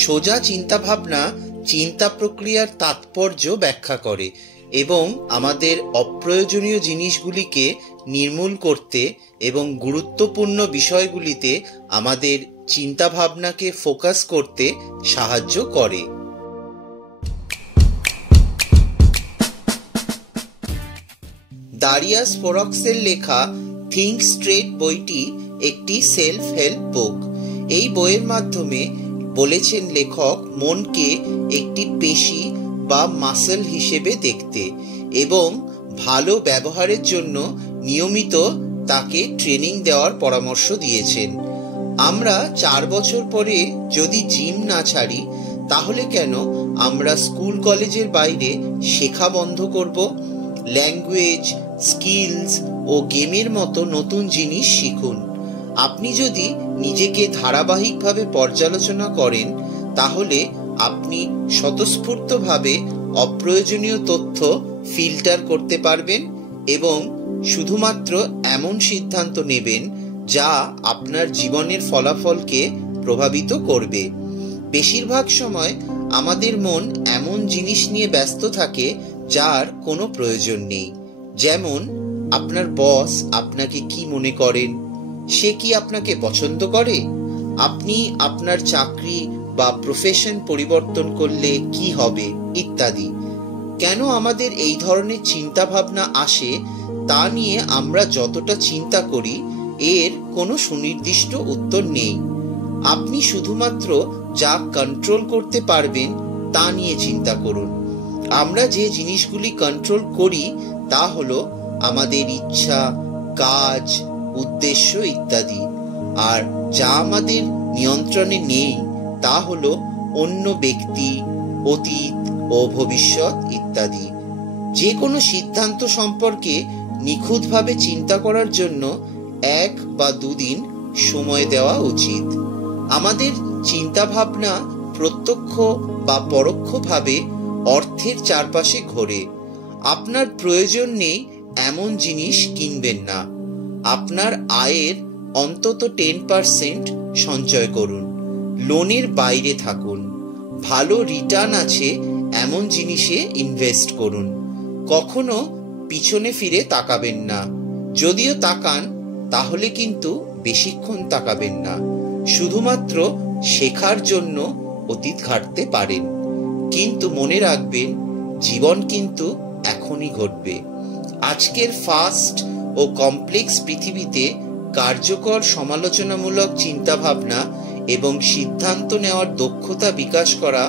সোজা চিন্তাভাবনা চিন্তা প্রক্রিয়ার তাৎপর্য ব্যাখ্যা করে এবং আমাদের অপ্রয়োজনীয় জিনিসগুলিকে নির্মূল করতে এবং গুরুত্বপূর্ণ বিষয়গুলিতে আমাদের চিন্তাভাবনাকে ফোকাস করতে সাহায্য করে। দারিয়াস ফোরক্সের লেখা থিঙ্ক স্ট্রেট বইটি একটি সেলফ হেল্প বুক। এই বইয়ের মাধ্যমে বলেছেন লেখক মনকে একটি পেশি বা মাসল হিসেবে দেখতে এবং ভালো ব্যবহারের জন্য নিয়মিত তাকে ট্রেনিং দেওয়ার পরামর্শ দিয়েছেন। আমরা 4 বছর পরে যদি জিম না ছাড়ি, তাহলে কেন আমরা স্কুল কলেজের বাইরে শেখা বন্ধ করব? ল্যাঙ্গুয়েজ, স্কিলস ও গেমের মতো নতুন জিনিস শিখুন। আপনি যদি নিজেকে ধারাবাহিকভাবে পর্যালোচনা করেন, তাহলে আপনি স্বতঃস্ফূর্তভাবে অপ্রয়োজনীয় তথ্য ফিল্টার করতে পারবেন এবং শুধুমাত্র এমন সিদ্ধান্ত নেবেন যা আপনার জীবনের ফলাফলকে প্রভাবিত করবে। বেশিরভাগ সময় আমাদের মন এমন জিনিস নিয়ে ব্যস্ত থাকে যার কোনো প্রয়োজন নেই। যেমন, আপনার বস আপনাকে কি মনে করেন, সে কি আপনাকে পছন্দ করে, আপনি আপনার চাকরি বা প্রফেশন পরিবর্তন করলে কি হবে, ইত্যাদি। কেন আমাদের এই ধরনের চিন্তা ভাবনা আসে তা নিয়ে আমরা যতটা চিন্তা করি, এর কোনো সুনির্দিষ্ট উত্তর নেই। আপনি শুধুমাত্র যা কন্ট্রোল করতে পারবেন তা নিয়ে চিন্তা করুন। আমরা যে জিনিসগুলি কন্ট্রোল করি তা হলো আমাদের ইচ্ছা, কাজ, উদ্দেশ্য ইত্যাদি। আর যা আমাদের নিয়ন্ত্রণে নেই তা হলো অন্য ব্যক্তি, অতীত ও ভবিষ্যৎ ইত্যাদি। যে কোনো সিদ্ধান্ত সম্পর্কে নিখুঁতভাবে চিন্তা করার জন্য 1 বা 2 দিন সময় দেওয়া উচিত। আমাদের চিন্তাভাবনা প্রত্যক্ষ বা পরোক্ষভাবে অর্থের চারপাশে ঘোরে। আপনার প্রয়োজন নেই এমন জিনিস কিনবেন না। আপনার আয়ের অন্তত 10% সঞ্চয় করুন। লোনের বাইরে থাকুন। ভালো রিটার্ন আছে এমন জিনিসে ইনভেস্ট করুন। কখনো পিছনে ফিরে তাকাবেন না। যদিও তাকান, তাহলে কিন্তু বেশিক্ষণ তাকাবেন না। শুধুমাত্র শেখার জন্য অতীত ঘাঁটতে পারেন, কিন্তু মনে রাখবেন জীবন কিন্তু এখনই ঘটবে। আজকের ফাস্ট ও কমপ্লেক্স পৃথিবীতে কার্যকর সমালোচনামূলক চিন্তাভাবনা এবং সিদ্ধান্ত নেওয়ার দক্ষতা বিকাশ করা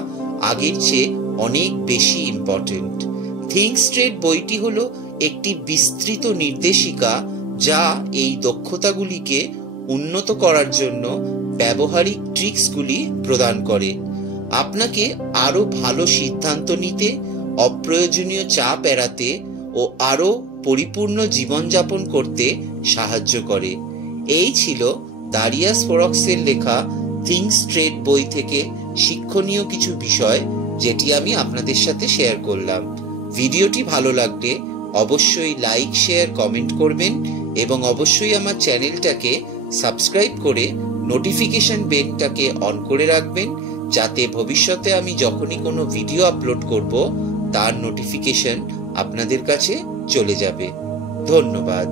আগের চেয়ে অনেক বেশি ইম্পর্টেন্ট। থিঙ্ক স্ট্রেট বইটি হলো একটি বিস্তৃত নির্দেশিকা যা এই দক্ষতাগুলিকে উন্নত করার জন্য ব্যবহারিক ট্রিক্সগুলি প্রদান করে। আপনাকে আরো ভালো সিদ্ধান্ত নিতে, অপ্রয়োজনীয় চাপ এড়াতে ও আরো পরিপূর্ণ জীবনযাপন করতে সাহায্য করে। এই ছিল দারিয়াস ফোরক্সের লেখা থিঙ্ক স্ট্রেট বই থেকে শিক্ষণীয় কিছু বিষয়, যেটি আমি আপনাদের সাথে শেয়ার করলাম। ভিডিওটি ভালো লাগলে অবশ্যই লাইক, শেয়ার, কমেন্ট করবেন এবং অবশ্যই আমার চ্যানেলটাকে সাবস্ক্রাইব করে নোটিফিকেশন বেলটাকে অন করে রাখবেন, যাতে ভবিষ্যতে আমি যখনই কোনো ভিডিও আপলোড করব তার নোটিফিকেশন আপনাদের কাছে চলে যাবে। ধন্যবাদ।